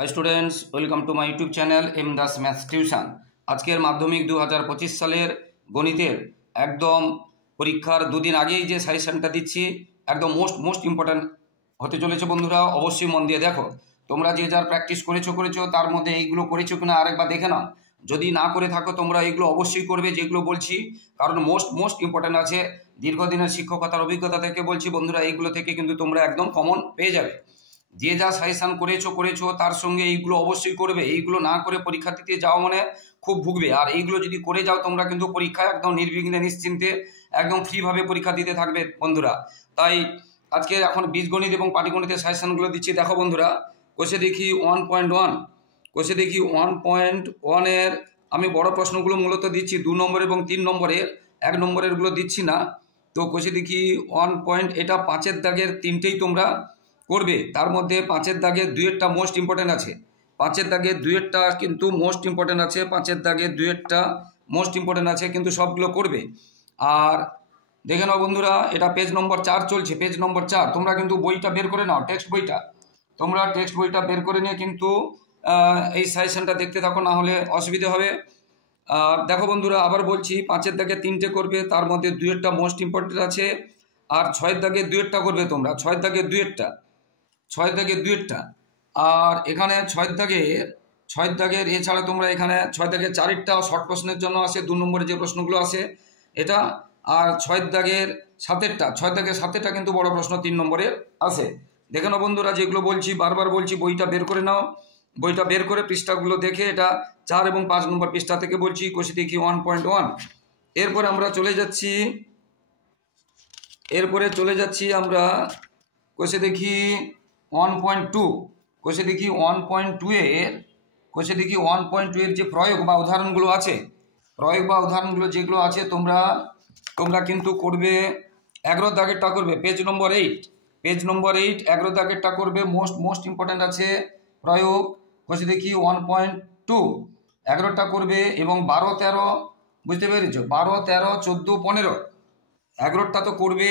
High students welcome to my YouTube channel M Das maths tuition. আজকের মাধ্যমিক 2025 সালের গণিতের একদম পরীক্ষার দুদিন আগেই যে সাজেশনটা দিচ্ছি একদম মোস্ট ইম্পর্টেন্ট হতে চলেছে। বন্ধুরা অবশ্যই মন দিয়ে দেখো, তোমরা যে যার প্র্যাকটিস করেছো তার মধ্যে এইগুলো করেছো কিনা আরেকবার দেখে নাও। যদি না করে থাকো তোমরা এইগুলো অবশ্যই করবে যেগুলো বলছি, কারণ মোস্ট ইম্পর্টেন্ট আছে। দীর্ঘদিনের শিক্ষকতার অভিজ্ঞতা থেকে বলছি বন্ধুরা, এইগুলো থেকে কিন্তু তোমরা একদম কমন পেয়ে যাবে। যে যা সাজেশন করেছো তার সঙ্গে এইগুলো অবশ্যই করবে। এইগুলো না করে পরীক্ষা দিতে যাও মানে খুব ভুগবে, আর এইগুলো যদি করে যাও তোমরা কিন্তু পরীক্ষা একদম নির্বিঘ্নে নিশ্চিন্তে একদম ফ্রিভাবে পরীক্ষা দিতে থাকবে বন্ধুরা। তাই আজকে এখন বীজগণিত এবং পাটিগণিতের সাজেশনগুলো দিচ্ছি। দেখো বন্ধুরা, কোষে দেখি 1.1, কোষে দেখি 1.1 এর আমি বড় প্রশ্নগুলো মূলত দিচ্ছি 2 নম্বর এবং 3 নম্বরের, 1 নম্বরেরগুলো দিচ্ছি না। তো কোষে দেখি 1. এটা 5-এর দাগের 3টেই তোমরা করবে। তার মধ্যে 5-এর দাগের 2-এরটা মোস্ট ইম্পর্টেন্ট আছে। 5-এর দাগের 2-এরটা কিন্তু মোস্ট ইম্পর্টেন্ট আছে। 5-এর দাগের 2-এরটা মোস্ট ইম্পর্টেন্ট আছে, কিন্তু সবগুলো করবে। আর দেখে নাও বন্ধুরা, এটা পেজ নম্বর 4 চলছে। পেজ নম্বর 4 তোমরা কিন্তু বইটা বের করে নাও, টেক্সট বইটা। তোমরা টেক্সট বইটা বের করে নিয়ে কিন্তু এই সাজেশনটা দেখতে থাকো, না হলে অসুবিধে হবে। দেখো বন্ধুরা, আবার বলছি, 5-এর দাগে 3টে করবে, তার মধ্যে 2-এরটা মোস্ট ইম্পর্টেন্ট আছে। আর 6-এর দাগে 2-এরটা করবে তোমরা, 6-এর দাগে 2-এরটা, 6-এর দাগে 2-এরটা। আর এখানে 6-এর দাগের এছাড়া তোমরা এখানে 6-এর দাগের 4-এরটা শর্ট প্রশ্নের জন্য আসে, 2 নম্বরে যে প্রশ্নগুলো আসে এটা। আর 6-এর দাগের 7-এরটা, 6-এর দাগের 7-এরটা কিন্তু বড় প্রশ্ন 3 নম্বরের আসে। দেখে নাও বন্ধুরা, যেগুলো বলছি বারবার বলছি, বইটা বের করে নাও। বইটা বের করে পৃষ্ঠাগুলো দেখে, এটা 4 এবং 5 নম্বর পৃষ্ঠা থেকে বলছি, কোষে দেখি 1.1। এরপরে আমরা চলে যাচ্ছি আমরা কোষে দেখি 1.2। কোষে দেখি 1.2 এর যে প্রয়োগ বা উদাহরণগুলো আছে, যেগুলো আছে তোমরা কিন্তু করবে। 11 দাগেরটা করবে, পেজ নম্বর 8, 11 দাগেরটা করবে। মোস্ট ইম্পর্টেন্ট আছে প্রয়োগ। কোষে দেখি 1.2 11টা করবে, এবং 12, 13 বুঝতে পেরেছো, 12, 13, 14, 15 11টা তো করবে।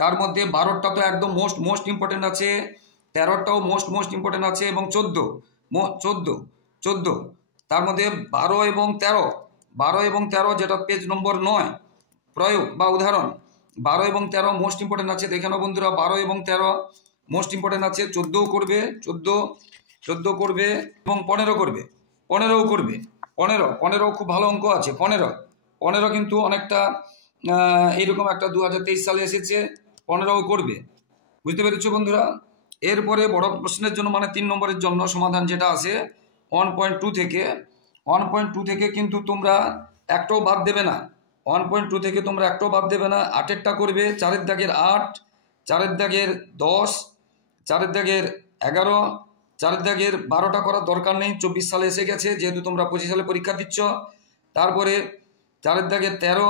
তার মধ্যে 12টা তো একদম মোস্ট ইম্পর্টেন্ট আছে, 13টাও মোস্ট ইম্পর্টেন্ট আছে, এবং 14 তার মধ্যে 12 এবং 13 যেটা পেজ নম্বর 9 প্রয়োগ বা উদাহরণ। 12 এবং 13 মোস্ট ইম্পর্টেন্ট আছে। দেখে নাও বন্ধুরা, 12 এবং 13 মোস্ট ইম্পর্টেন্ট আছে। 14 করবে, 14 করবে, এবং 15 করবে, 15ও করবে। 15 খুব ভালো অঙ্ক আছে। 15 কিন্তু অনেকটা এইরকম একটা 2023 সালে এসেছে, 15ও করবে। বুঝতে পেরেছো বন্ধুরা। এরপরে বড় প্রশ্নের জন্য মানে 3 নম্বরের জন্য সমাধান যেটা আছে 1.2 থেকে কিন্তু তোমরা একটাও বাদ দেবে না। 1.2 থেকে তোমরা একটাও বাদ দেবে না। 8-এরটা করবে, 4-এর দাগের 8, 4-এর দাগের 10, 4-এর দাগের 11, 4-এর দাগের 12টা করার দরকার নেই, 24 সালে এসে গেছে, যেহেতু তোমরা 25 সালে পরীক্ষা দিচ্ছ। তারপরে 4-এর দাগের 13,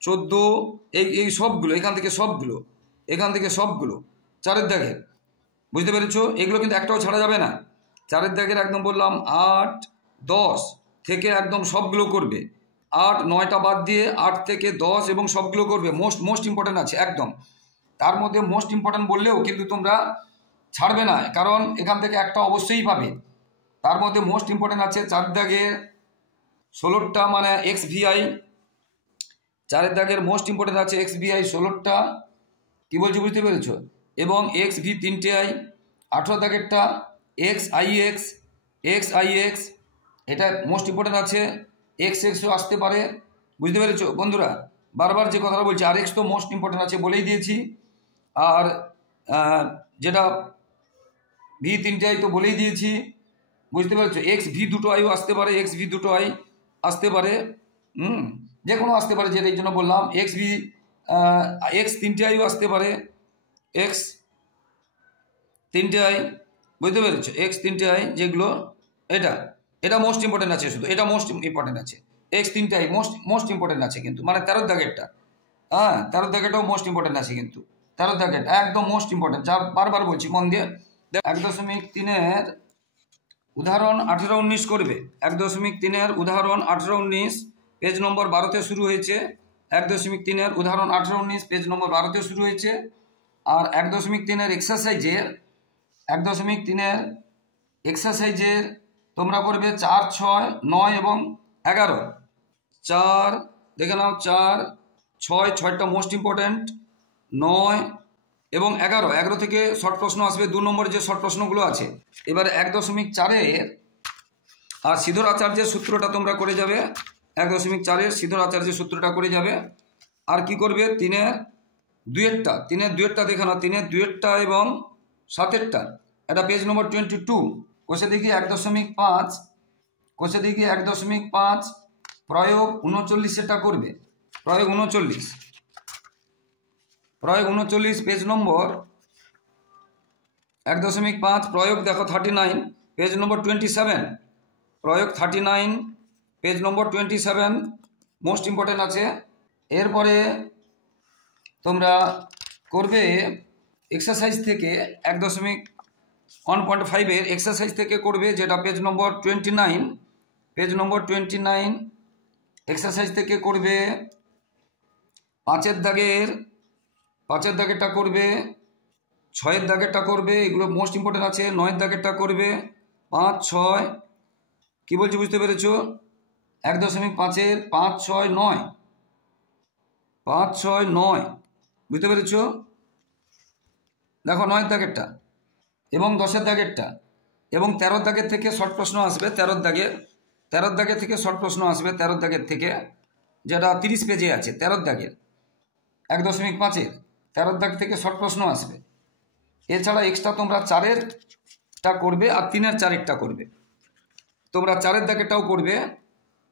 14 এই সবগুলো, এখান থেকে সবগুলো 4-এর দাগের, বুঝতে পেরেছো। এগুলো কিন্তু একটাও ছাড়া যাবে না। 4-এর দাগের একদম বললাম 8, 10 থেকে একদম সবগুলো করবে। 8, 9টা বাদ দিয়ে 8 থেকে 10 এবং সবগুলো করবে। মোস্ট ইম্পর্টেন্ট আছে একদম। তার মধ্যে মোস্ট ইম্পর্টেন্ট বললেও কিন্তু তোমরা ছাড়বে না, কারণ এখান থেকে একটা অবশ্যই পাবে। তার মধ্যে মোস্ট ইম্পর্টেন্ট আছে 4-এর দাগের 16টা মানে XVI। 4-এর দাগের মোস্ট ইম্পর্টেন্ট আছে XVI 16টা, কি বলছি বুঝতে পেরেছো, এবং XV 3টেই। 18 দাগেরটা XIX, এটা মোস্ট ইম্পর্টেন্ট আছে। XXও আসতে পারে, বুঝতে পেরেছো বন্ধুরা। বারবার যে কথাটা বলছি, RX তো মোস্ট ইম্পর্টেন্ট আছে বলেই দিয়েছি। আর যেটা V 3টেই তো বলেই দিয়েছি, বুঝতে পেরেছো। XV 2টোও আসতে পারে, XV 2টোই আসতে পারে, যে কোনো আসতে পারে, যেটা এই জন্য বললাম। XV X 3টেও আসতে পারে, X 3টেই, বুঝতে পেরেছো। X 3টেই যেগুলো, এটা মোস্ট ইম্পর্টেন্ট আছে, শুধু এটা মোস্ট ইম্পর্টেন্ট আছে। X 3টেই মোস্ট ইম্পর্টেন্ট আছে কিন্তু, মানে 13 দাগেরটা, 13 দাগেরটাও মোস্ট ইম্পর্টেন্ট আছে কিন্তু। 13 দাগেরটা একদম মোস্ট ইম্পর্টেন্ট, যা বারবার বলছি মন দিয়ে। 1.3-এর উদাহরণ 18-19 করবে। 1.3-এর উদাহরণ 18-19 পেজ নম্বর 12তে শুরু হয়েছে। 1.3-এর উদাহরণ 18-19 পেজ নম্বর 12তে শুরু হয়েছে। আর 1.3-এর এক্সারসাইজের 1.3-এর এক্সারসাইজের তোমরা করবে 4, 6, 9 এবং 11। 4 দেখে নাও, 4, 6, 6টা মোস্ট ইম্পর্ট্যান্ট, 9 এবং 11 থেকে শর্ট প্রশ্ন আসবে। 2 নম্বরের যে শর্ট প্রশ্নগুলো আছে। এবার 1.4-এর আর সিধর আচার্যের সূত্রটা তোমরা করে যাবে। 1.4-এর সিধর আচার্যের সূত্রটা করে যাবে। আর কি করবে, 3-এর 2-এরটা দেখে নাও, 3-এর 2-এরটা এবং 7-এরটা। এটা পেজ নম্বর 22। কোষে দেখি 1.5, কোষে দেখি 1.5 প্রয়োগ 39-এটা করবে। প্রয়োগ 39 পেজ নম্বর 1.5 প্রয়োগ দেখো 39 পেজ নম্বর 27। প্রয়োগ 39 পেজ নম্বর 27 মোস্ট ইম্পর্টেন্ট আছে। এরপরে তোমরা করবে এক্সারসাইজ থেকে 1.1.5-এর এক্সারসাইজ থেকে করবে, যেটা পেজ নম্বর 29। পেজ নম্বর 29 এক্সারসাইজ থেকে করবে 5-এর দাগেরটা করবে, 6-এর দাগেরটা করবে, এগুলো মোস্ট ইম্পর্টেন্ট আছে। 9-এর দাগেরটা করবে, 5, 6 কি বলছি বুঝতে পেরেছো? 1.5-এর 5, 6, 9 5, 6, 9 বুঝতে পেরেছো? দেখো 9-এর দাগেরটা এবং 10-এর দাগেরটা এবং 13-এর দাগের থেকে শর্ট প্রশ্ন আসবে। 13-এর দাগের থেকে শর্ট প্রশ্ন আসবে। 13-এর দাগের থেকে, যেটা 30 পেজে আছে। 13-এর দাগের 1.5-এর 13-এর দাগ থেকে শর্ট প্রশ্ন আসবে। এছাড়া এক্সট্রা তোমরা 4-এরটা করবে আর 3-এর 4-এরটা করবে। তোমরা 4-এর দাগেরটাও করবে,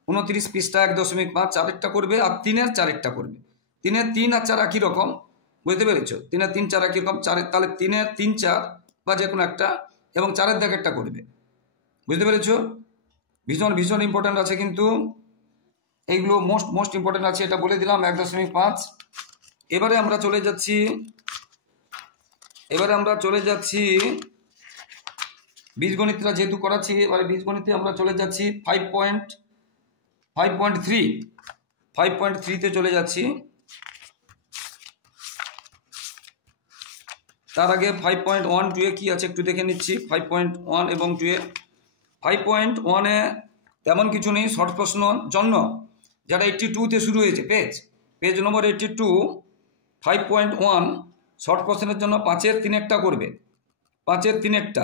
29 পৃষ্ঠা 1.5 4-এরটা করবে আর 3-এর 4-এরটা করবে। 3-এর 3 আর 4 একই রকম, বুঝতে পেরেছো? 3-এর 3, 4 একই রকম। 4-এর তাহলে 3-এর 3, 4 বা যে কোনো একটা, এবং 4-এর দাগেরটা করবে, বুঝতে পেরেছো? ভীষণ ইম্পর্টেন্ট আছে কিন্তু এইগুলো মোস্ট ইম্পর্টেন্ট আছে, এটা বলে দিলাম। 1.5 এবারে আমরা চলে যাচ্ছি বীজগণিতটা যেহেতু করাচ্ছি, এবারে বীজগণিতে আমরা চলে যাচ্ছি 5.3-তে চলে যাচ্ছি। তার আগে 5.1, 2-এ কি আছে একটু দেখে নিচ্ছি। 5.1 এবং 2-এ 5.1-এ তেমন কিছু নেই শর্ট প্রশ্ন জন্য, যারা 82-তে শুরু হয়েছে। পেজ নম্বর 82 5.1 শর্ট প্রশ্নের জন্য 5-এর 3-একটা করবে, 5-এর 3-একটা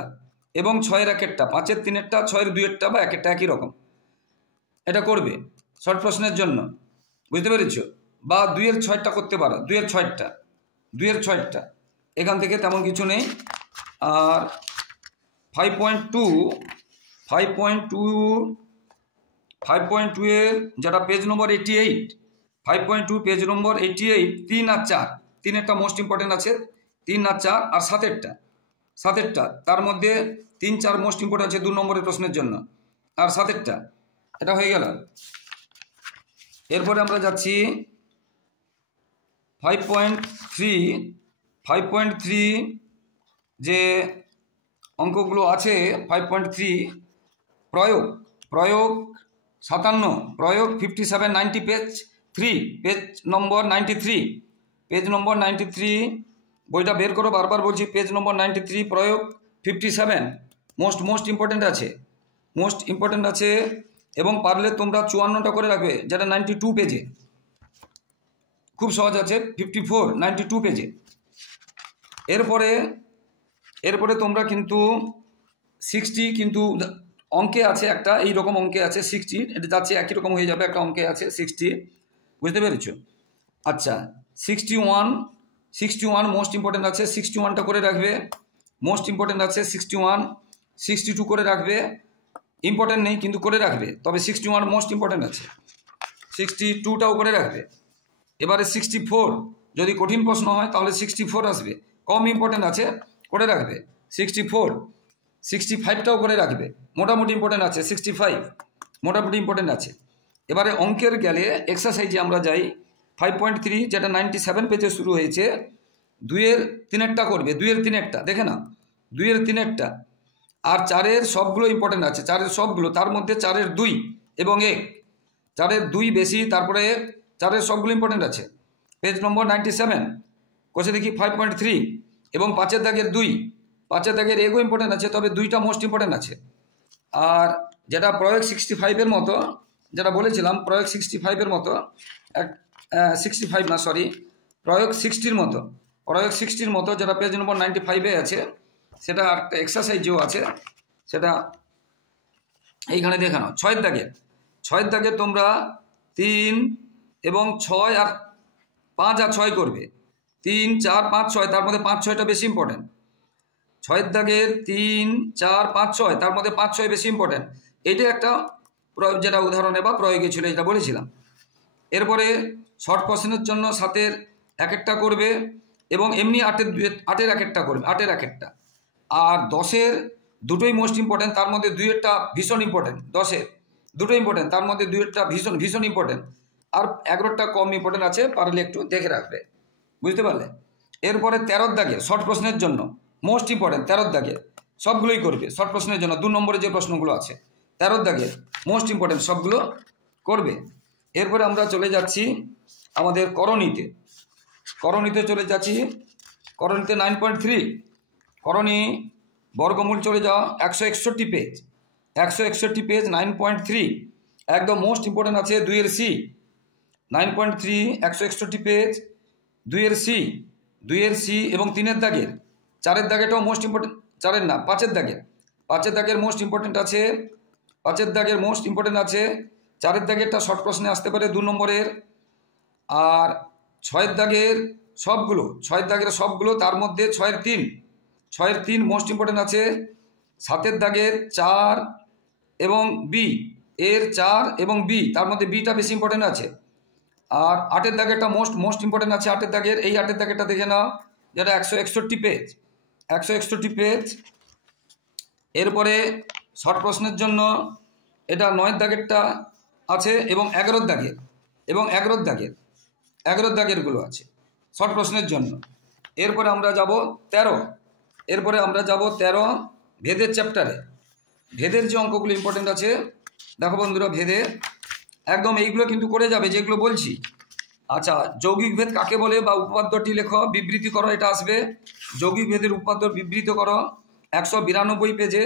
এবং 6-এর 1-একটা। 5-এর 3-একটা, 6-এর 2-একটা বা 1-একটা একই রকম, এটা করবে শর্ট প্রশ্নের জন্য, বুঝতে পেরেছো? বা 2-এর 6-টা করতে পারো, 2-এর 6-টা এখান থেকে তেমন কিছু নেই। আর 5.2-এর যেটা পেজ নম্বর 88, 5.2 পেজ নম্বর 88, 3 আর 4, 3-একটা মোস্ট ইম্পর্টেন্ট আছে। 3 আর 4 আর 7-এরটা তার মধ্যে 3, 4 মোস্ট ইম্পর্টেন্ট আছে 2 নম্বরের প্রশ্নের জন্য, আর 7-এরটা এটা হয়ে গেল। এরপরে আমরা যাচ্ছি 5.3 যে অঙ্কগুলো আছে। 5.3 প্রয়োগ 57, প্রয়োগ 57, 90 পেজ নম্বর 93 বইটা বের করো, বারবার বলছি। পেজ নম্বর 93 প্রয়োগ 57 মোস্ট ইম্পর্টেন্ট আছে এবং পারলে তোমরা 54টা করে রাখবে, যেটা 92 পেজে। খুব সহজ আছে, 92 পেজে। এরপরে তোমরা কিন্তু 60 কিন্তু অঙ্কে আছে একটা, এইরকম অঙ্কে আছে 60, এটা যাচ্ছে একই রকম হয়ে যাবে। একটা অঙ্কে আছে 60, বুঝতে পেরেছো? আচ্ছা, 61 মোস্ট ইম্পর্টেন্ট আছে। 61টা করে রাখবে, মোস্ট ইম্পর্টেন্ট আছে 61। 62 করে রাখবে, ইম্পর্টেন্ট নেই কিন্তু করে রাখবে, তবে 61 মোস্ট ইম্পর্টেন্ট আছে। 62টাও করে রাখবে। এবারে 64, যদি কঠিন প্রশ্ন হয় তাহলে 64 আসবে, কম ইম্পর্টেন্ট আছে, করে রাখবে 64। 65টাও করে রাখবে, মোটামুটি ইম্পর্টেন্ট আছে। 65 মোটামুটি ইম্পর্টেন্ট আছে। এবারে অঙ্কের গেলে এক্সারসাইজে আমরা যাই। 5.3 যেটা 97 পেজে শুরু হয়েছে, 2-এর 3-একটা করবে। 2-এর 3-একটা দেখে না, 2-এর 3-একটা আর 4-এর সবগুলো ইম্পর্টেন্ট আছে। 4-এর সবগুলো, তার মধ্যে 4-এর 2 এবং 1, 4-এর 2 বেশি, তারপরে 4-এর সবগুলো ইম্পর্টেন্ট আছে। পেজ নম্বর 97 কোষে দেখি 5.3 এবং 5-এর দাগের 2 5-এর দাগের এগো ইম্পর্টেন্ট আছে, তবে 2টা মোস্ট ইম্পর্টেন্ট আছে। আর যেটা প্রয়োগ 65-এর মতো, যেটা বলেছিলাম প্রয়োগ 65-এর মতো, 65 না সরি, প্রয়োগ 60-র মতো, প্রয়োগ 60-র মতো যেটা পেজ নম্বর 95-এ আছে, সেটা একটা এক্সারসাইজও আছে, সেটা এইখানে দেখানো। 6-এর দাগে তোমরা 3 এবং 6 আর 5 আর 6 করবে। 3, 4, 5, 6, তার মধ্যে 5, 6টা বেশি ইম্পর্টেন্ট। 6-এর দাগের 3, 4, 5, 6, তার মধ্যে 5, 6 বেশি ইম্পর্টেন্ট। এইটা একটা যেটা উদাহরণে বা প্রয়োগে ছিল, এটা বলেছিলাম। এরপরে শর্ট কোশ্চেনের জন্য 7-এর এক একটা করবে এবং এমনি 8-এর এক একটা করবে, 8-এর এক একটা। আর 10-এর দুটোই মোস্ট ইম্পর্টেন্ট, তার মধ্যে 2-এরটা ভীষণ ইম্পর্টেন্ট। 10-এর দুটো ইম্পর্টেন্ট, তার মধ্যে 2-এরটা ভীষণ ভীষণ ইম্পর্টেন্ট, আর 11টা কম ইম্পর্টেন্ট আছে, পারলে একটু দেখে রাখবে, বুঝতে পারলে। এরপরে 13-এর দাগে শর্ট প্রশ্নের জন্য মোস্ট ইম্পর্টেন্ট, 13-এর দাগে সবগুলোই করবে। শর্ট প্রশ্নের জন্য 2 নম্বরে যে প্রশ্নগুলো আছে 13-এর দাগে মোস্ট ইম্পর্টেন্ট, সবগুলো করবে। এরপরে আমরা চলে যাচ্ছি আমাদের করণীতে চলে যাচ্ছি। করণীতে 9.3, করণী বর্গমূল চলে যাওয়া 161 পেজ, 161 পেজ 9.3, একদম মোস্ট ইম্পর্টেন্ট আছে 2-এর সি। 9.3 161 পেজ 2-এর সি এবং 3-এর দাগের, 4-এর দাগেটাও মোস্ট ইম্পর্টেন্ট, 4-এর না 5-এর দাগের মোস্ট ইম্পর্টেন্ট আছে, 5-এর দাগের মোস্ট ইম্পর্টেন্ট আছে। 4-এর দাগেরটা শর্ট প্রশ্নে আসতে পারে 2 নম্বরের। আর 6-এর দাগের সবগুলো, তার মধ্যে 6-এর 3 মোস্ট ইম্পর্টেন্ট আছে। 7-এর দাগের 4 এবং বি, এর 4 এবং বি, তার মধ্যে বিটা বেশি ইম্পর্টেন্ট আছে। আর 8-এর দাগেরটা মোস্ট ইম্পর্টেন্ট আছে। 8-এর দাগের, এই 8-এর দাগেরটা দেখে নাও, যেটা 161 পেজ, 161 পেজ। এরপরে শর্ট প্রশ্নের জন্য এটা 9-এর দাগেরটা আছে এবং 11-এর দাগেরগুলো আছে শর্ট প্রশ্নের জন্য। এরপরে আমরা যাব 13, ভেদের চ্যাপ্টারে। ভেদের যে অঙ্কগুলো ইম্পর্টেন্ট আছে, দেখো বন্ধুরা, ভেদের একদম এইগুলো কিন্তু করে যাবে যেগুলো বলছি। আচ্ছা, যৌগিক ভেদ কাকে বলে বা উপপাদ্যটি লেখো, বিবৃতি করো, এটা আসবে। যৌগিক ভেদের উপপাদ্য বিবৃত করো 192 পেজে,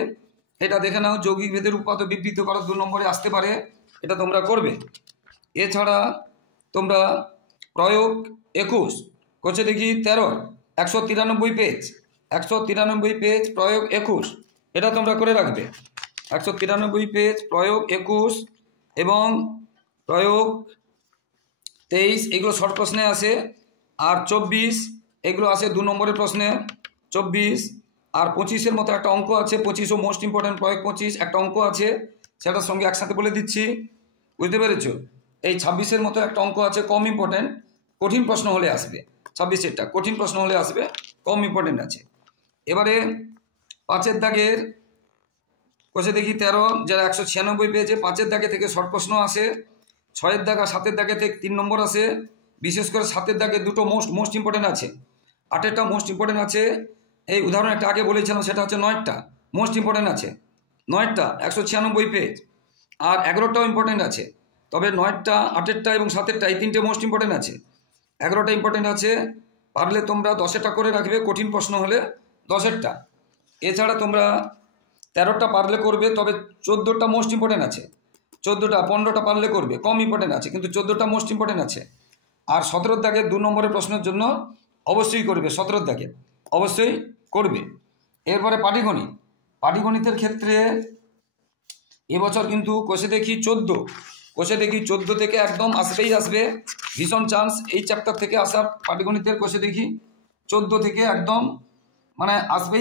এটা দেখে নাও। যৌগিক ভেদের উপপাদ্য বিবৃত করো 2 নম্বরে আসতে পারে, এটা তোমরা করবে। এছাড়া তোমরা প্রয়োগ 21 করছে দেখি 13, 193 পেজ, প্রয়োগ 21, এটা তোমরা করে রাখবে। 193 পেজ, প্রয়োগ 21 এবং প্রয়োগ 23, এগুলো শর্ট প্রশ্নে আসে। আর 24, এগুলো আসে 2 নম্বরের প্রশ্নে, 24। আর 25-এর মতো একটা অঙ্ক আছে, 25ও মোস্ট ইম্পর্টেন্ট, প্রয়োগ 25 একটা অঙ্ক আছে, সেটার সঙ্গে একসাথে বলে দিচ্ছি, বুঝতে পেরেছো। এই 26-এর মতো একটা অঙ্ক আছে, কম ইম্পর্টেন্ট, কঠিন প্রশ্ন হলে আসবে। 26-এরটা কঠিন প্রশ্ন হলে আসবে, কম ইম্পর্টেন্ট আছে। এবারে 5-এর দাগের কোষে দেখি 13, যারা 196 পেয়েছে, 5-এর দাগে থেকে শর্ট প্রশ্ন আসে। 6-এর দাগ আর 7-এর দাগে থেকে 3 নম্বর আসে। বিশেষ করে 7-এর দাগে দুটো মোস্ট ইম্পর্টেন্ট আছে, 8-এরটা মোস্ট ইম্পর্টেন্ট আছে। এই উদাহরণ একটা আগে বলেছিলাম, সেটা হচ্ছে 9-টা মোস্ট ইম্পর্টেন্ট আছে, 9টা 196 পেজ। আর 11টাও ইম্পর্টেন্ট আছে, তবে 9টা, 8-এরটা এবং 7-এরটা, এই 3টে মোস্ট ইম্পর্টেন্ট আছে। 11টা ইম্পর্টেন্ট আছে, পারলে তোমরা 10-এরটা করে রাখবে, কঠিন প্রশ্ন হলে 10-এরটা। এছাড়া তোমরা 13টা পারলে করবে, তবে 14টা মোস্ট ইম্পর্টেন্ট আছে। 14টা, 15টা পারলে করবে, কম ইম্পর্টেন্ট আছে, কিন্তু 14টা মোস্ট ইম্পর্টেন্ট আছে। আর 17-এর দাগে 2 নম্বরের প্রশ্নের জন্য অবশ্যই করবে, 17-এর দাগে অবশ্যই করবে। এরপরে পাটিগণিতের ক্ষেত্রে এবছর কিন্তু কোষে দেখি 14 থেকে একদম আসবে, ভীষণ চান্স এই চ্যাপ্টার থেকে আসার। পাটিগণিতের কোষে দেখি 14 থেকে একদম মানে আসবে,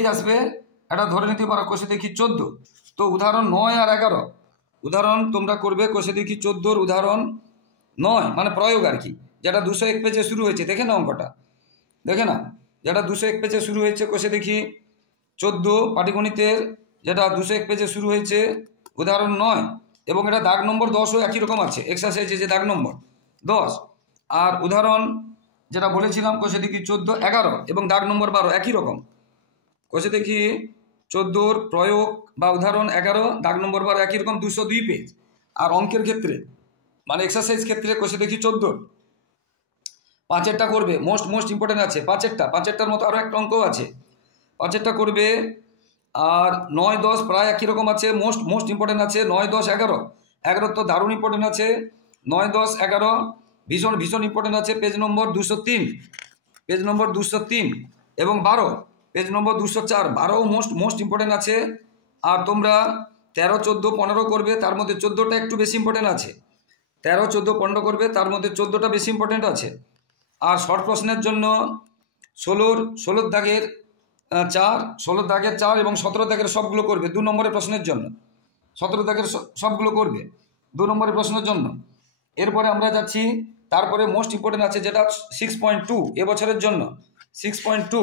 এটা ধরে নিতে পারো। কোষে দেখি 14, তো উদাহরণ 9 আর 11 উদাহরণ তোমরা করবে। কোষে দেখি 14-র উদাহরণ 9, মানে প্রয়োগ আর কি, যেটা 201 পেজে শুরু হয়েছে, দেখে না অঙ্কটা, দেখে না, যেটা 201 পেজে শুরু হয়েছে। কোষে দেখি 14 পাটিগণিতের, যেটা 201 পেজে শুরু হয়েছে, উদাহরণ 9, এবং এটা দাগ নম্বর 10ও একই রকম আছে, এক্সারসাইজে যে দাগ নম্বর 10। আর উদাহরণ যেটা বলেছিলাম কোষে দেখি 14, 11 এবং দাগ নম্বর 12 একই রকম। কোষে দেখি 14-র প্রয়োগ বা উদাহরণ 11, দাগ নম্বর 12 একই রকম, 202 পেজ। আর অঙ্কের ক্ষেত্রে মানে এক্সারসাইজ ক্ষেত্রে কোষে দেখি 14, 5-এরটা করবে, মোস্ট ইম্পর্টেন্ট আছে 5-এরটার মতো আরও একটা অঙ্ক আছে। পাঁচেরটা করবে। আর 9, 10 প্রায় একই রকম আছে, মোস্ট ইম্পর্টেন্ট আছে 9, 10, 11। 11 তো দারুণ ইম্পর্টেন্ট আছে, 9, 10, 11 ভীষণ ইম্পর্টেন্ট আছে। পেজ নম্বর 203, পেজ নম্বর 203 এবং 12, পেজ নম্বর 204। 12ও মোস্ট ইম্পর্টেন্ট আছে। আর তোমরা 13, 14, 15 করবে, তার মধ্যে 14টা একটু বেশি ইম্পর্টেন্ট আছে। 13, 14, 15 করবে, তার মধ্যে 14টা বেশি ইম্পর্টেন্ট আছে। আর শর্ট প্রশ্নের জন্য 16 দাগের 4 এবং 17 দাগের সবগুলো করবে 2 নম্বরের প্রশ্নের জন্য। 17 দাগের সবগুলো করবে 2 নম্বরের প্রশ্নের জন্য। এরপরে আমরা যাচ্ছি, তারপরে মোস্ট ইম্পর্টেন্ট আছে যেটা 6.2 এবছরের জন্য। 6.2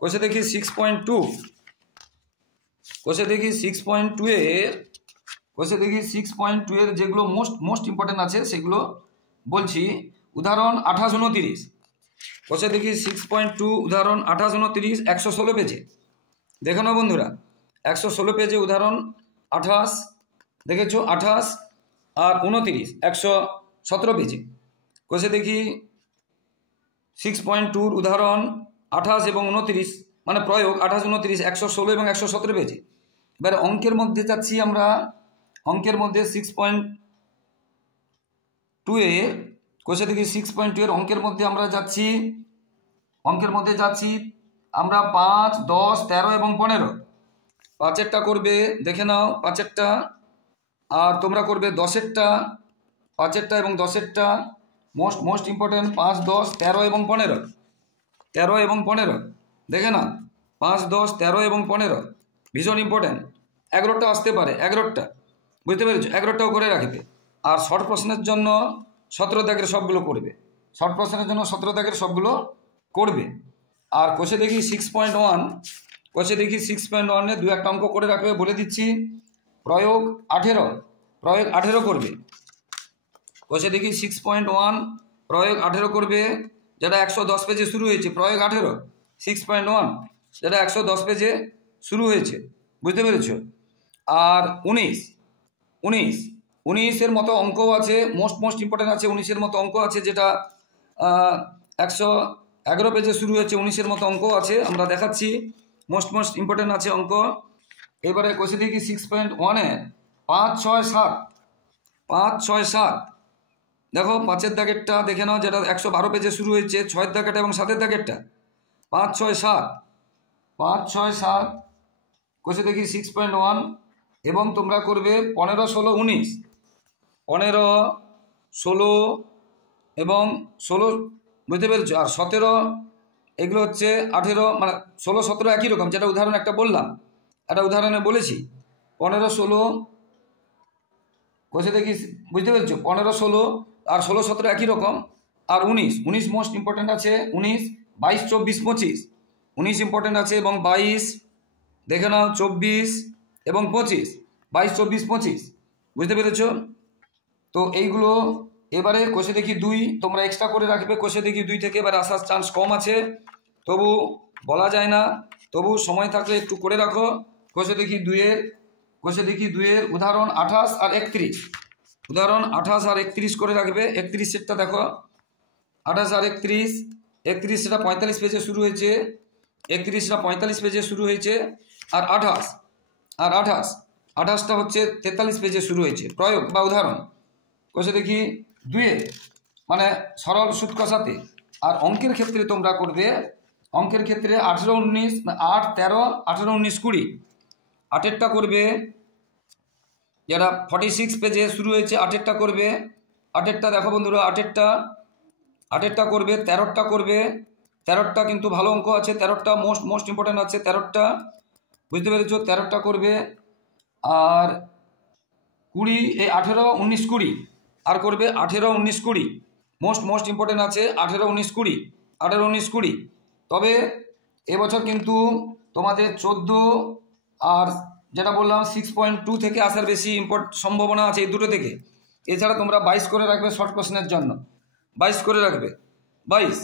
কোষে দেখি 6.2, কোষে দেখি 6.2 এর, কোষে দেখি 6.2 এর যেগুলো মোস্ট ইম্পর্টেন্ট আছে সেগুলো বলছি। উদাহরণ 28, 29, কোষে দেখি 6.2 উদাহরণ 28, 29 116 পেজে। দেখে নাও বন্ধুরা, 116 পেজে উদাহরণ 28, দেখেছো 28 আর 29 117 পেজে। কোষে দেখি 6.2 উদাহরণ 28 এবং 29 মানে প্রয়োগ 28, 29 116 এবং 117 পেজে। এবারে অঙ্কের মধ্যে যাচ্ছি আমরা, অঙ্কের মধ্যে 6.2 এ, কোষে দেখি 6.2 এর অঙ্কের মধ্যে আমরা যাচ্ছি, অঙ্কের মধ্যে যাচ্ছি আমরা 5, 10, 13 এবং 15। 5এরটা করবে, দেখে নাও 5এরটা। আর তোমরা করবে 10এরটা, 5এরটা এবং 10এরটা মোস্ট ইম্পর্টেন্ট। 5, 10, 13 এবং 15, 13 এবং 15 দেখে না, 5, 10, 13 এবং 15 ভীষণ ইম্পর্টেন্ট। 11টা আসতে পারে, 11টা বুঝতে পেরেছো, 11টাও করে রাখবে। আর শর্ট প্রশ্নের জন্য 17 দাগের সবগুলো করবে, শর্ট প্রশ্নের জন্য 17 দাগের সবগুলো করবে। আর কোষে দেখি 6.1, কোষে দেখি 6.1 এ 2-1টা অঙ্ক করে রাখবে, বলে দিচ্ছি। প্রয়োগ 18 করবে। কোষে দেখি 6.1 প্রয়োগ 18 করবে, যেটা 110 পেজে শুরু হয়েছে। প্রয়োগ 18 6.1 যেটা 110 পেজে শুরু হয়েছে, বুঝতে পেরেছ। আর 19 মতো অঙ্কও আছে, মোস্ট ইম্পর্টেন্ট আছে। 19 মতো অঙ্ক আছে, যেটা 111 পেজে শুরু হয়েছে। 19 মতো অঙ্ক আছে, আমরা দেখাচ্ছি। মোস্ট ইম্পর্টেন্ট আছে অঙ্ক। এবারে কোষে দেখি 6.1 এ 5, 6, 7, 5, 6, 7 দেখো 5এর দাগেরটা দেখে নাও, যেটা 112 পেজে শুরু হয়েছে। 6এর দাগেরটা এবং 7এর দাগেরটা 5, 6, 7, 5, 6, 7 কোষে দেখি 6.1 এবং তোমরা করবে 15, 16, 19, 15, 16 এবং 16 বুঝতে পেরেছো। আর 17 এগুলো হচ্ছে 18 মানে 16, 17 একই রকম, যেটা উদাহরণ একটা বললাম, একটা উদাহরণে বলেছি। 15, 16 কোষে দেখি বুঝতে পেরেছো, 15, 16 আর 16, 17 একই রকম। আর 19 মোস্ট ইম্পর্টেন্ট আছে। 19, 22, 24, 25 19 ইম্পর্টেন্ট আছে। এবং 22 দেখে নাও, 24 এবং 25, 22, 24, 25 বুঝতে পেরেছো। তো এইগুলো এবারে কোষে দেখি 2 তোমরা এক্সট্রা করে রাখবে। কোষে দেখি 2 থেকে এবারে আসার চান্স কম আছে, তবু বলা যায় না, তবু সময় থাকলে একটু করে রাখো। কোষে দেখি 2 এর উদাহরণ 28 আর 31, উদাহরণ 28 আর 31 করে রাখবে। 31 সেটটা দেখো, 28 আর 31 সেটা 45 পেজে শুরু হয়েছে। 31টা 45 পেজে শুরু হয়েছে। আর 28টা হচ্ছে 43 পেজে শুরু হয়েছে। প্রয়োগ বা উদাহরণ কোষে দেখি 2 মানে সরল সুদ কষাতে। আর অঙ্কের ক্ষেত্রে তোমরা করবে, অঙ্কের ক্ষেত্রে 18, 19, 8, 13, 18, 19, 20 8এরটা করবে, যেটা 46 পেজে শুরু হয়েছে। 8এরটা করবে, 8এরটা দেখো বন্ধুরা, 8এরটা করবে। 13টা করবে, 13টা কিন্তু ভালো অঙ্ক আছে। 13টা মোস্ট ইম্পর্টেন্ট আছে। 13টা বুঝতে পেরেছো, 13টা করবে। আর 20 এই 18, 19, 20 আর করবে 18, 19, 20 মোস্ট ইম্পর্টেন্ট আছে। 18, 19, 20 18, 19, 20 তবে এবছর কিন্তু তোমাদের 14 আর যেটা বললাম 6.2 থেকে আসার বেশি সম্ভাবনা আছে এই দুটো থেকে। এছাড়া তোমরা 22 করে রাখবে শর্ট কোশ্চেনের জন্য, 22 করে রাখবে, 22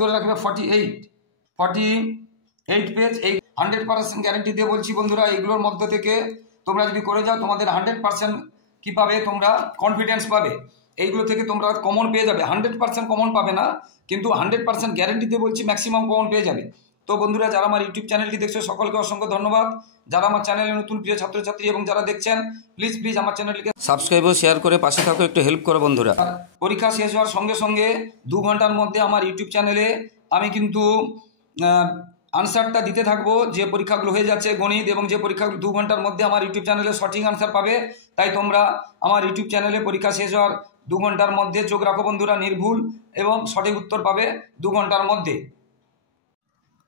করে রাখবে। 48 পেজ। এই 100% গ্যারেন্টি দিয়ে বলছি বন্ধুরা, এইগুলোর মধ্যে থেকে তোমরা যদি করে যাও তোমাদের 100% কি পাবে, তোমরা কনফিডেন্স পাবে। এইগুলো থেকে তোমরা কমন পেয়ে যাবে। 100% কমন পাবে না, কিন্তু 100% গ্যারেন্টি দিয়ে বলছি ম্যাক্সিমাম কমন পেয়ে যাবে। তো বন্ধুরা, যারা আমার ইউটিউব চ্যানেলটি দেখছো সকলকে অসংখ্য ধন্যবাদ। যারা আমার চ্যানেলে নতুন প্রিয় ছাত্রছাত্রী এবং যারা দেখছেন প্লিজ আমার চ্যানেলটিকে সাবস্ক্রাইব ও শেয়ার করে পাশে থাকো, একটু হেল্প করো বন্ধুরা। পরীক্ষা শেষ হওয়ার সঙ্গে সঙ্গে 2 ঘন্টার মধ্যে আমার ইউটিউব চ্যানেলে আমি কিন্তু আনসারটা দিতে থাকবো। যে পরীক্ষাগুলো হয়ে যাচ্ছে গণিত এবং যে পরীক্ষাগুলো 2 ঘন্টার মধ্যে আমার ইউটিউব চ্যানেলে সঠিক আনসার পাবে, তাই তোমরা আমার ইউটিউব চ্যানেলে পরীক্ষা শেষ হওয়ার 2 ঘন্টার মধ্যে চোখ রাখো বন্ধুরা, নির্ভুল এবং সঠিক উত্তর পাবে 2 ঘন্টার মধ্যে।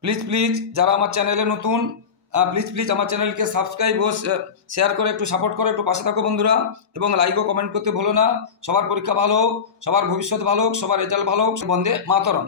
প্লিজ যারা আমার চ্যানেলে নতুন প্লিজ আমার চ্যানেলকে সাবস্ক্রাইব ও শেয়ার করে একটু সাপোর্ট করো, একটু পাশে থাকো বন্ধুরা, এবং লাইক ও কমেন্ট করতে ভুলো না। সবার পরীক্ষা ভালো হোক, সবার ভবিষ্যৎ ভালো হোক, সবার রেজাল্ট ভালো হোক। বন্দে মাতরম।